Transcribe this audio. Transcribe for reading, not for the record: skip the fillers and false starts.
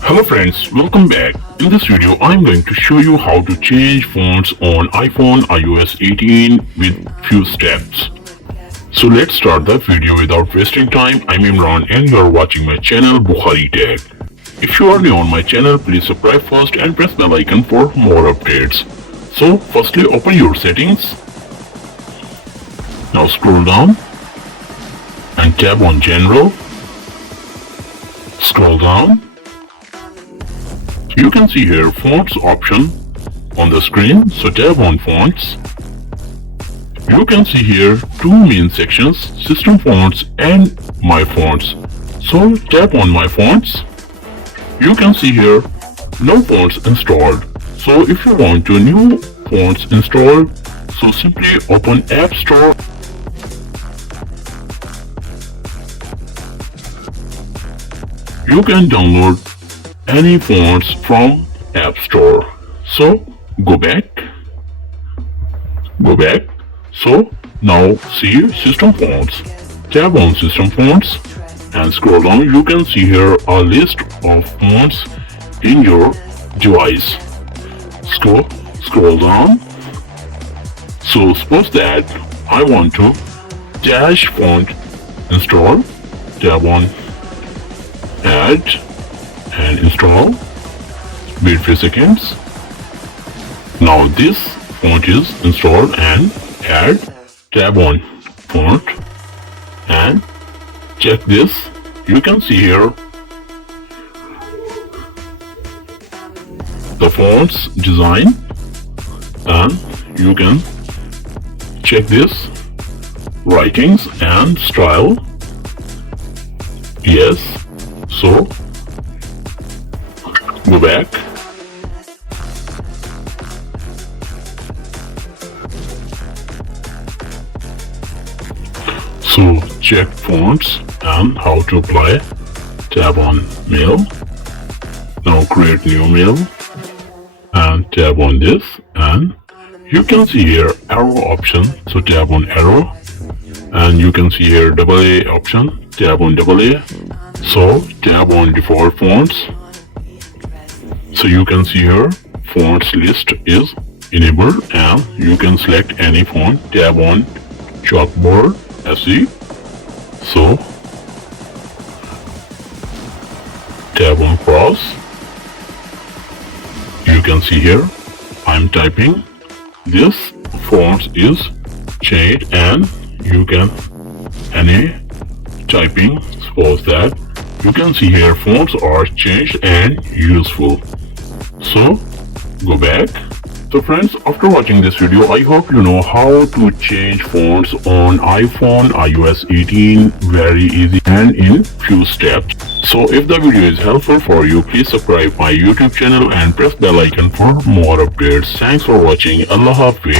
Hello friends, welcome back. In this video, I'm going to show you how to change fonts on iPhone iOS 18 with few steps. So let's start the video without wasting time. I'm Imran and you are watching my channel Bukhari Tech. If you are new on my channel, please subscribe first and press bell icon for more updates. So firstly, open your settings. Now scroll down and tap on General. Scroll down. You can see here fonts option on the screen, so tap on fonts. You can see here two main sections, system fonts and my fonts. So tap on my fonts. You can see here no fonts installed. So if you want to new fonts installed, so simply open App Store. You can download any fonts from App Store. So go back. So now see system fonts. Tap on system fonts and scroll down. You can see here a list of fonts in your device. Scroll down. So suppose that I want to dash font install. Tap on add and install. Wait few seconds. Now this font is installed and add. Tap on font and check this. You can see here the font's design and you can check this writings and style. Yes, so go back. So check fonts and how to apply. Tap on mail. Now create new mail and tap on this and you can see here arrow option. So tap on arrow and you can see here AA option. Tap on AA. So tap on default fonts. So you can see here fonts list is enabled and you can select any font. Tap on chalkboard SE. So tap on cross. You can see here I'm typing. This font is changed and you can any typing. Suppose that you can see here fonts are changed and useful. So go back. So friends, after watching this video, I hope you know how to change fonts on iPhone iOS 18 very easy and in few steps. So if the video is helpful for you, please subscribe my YouTube channel and press bell icon for more updates. Thanks for watching. Allah Hafiz.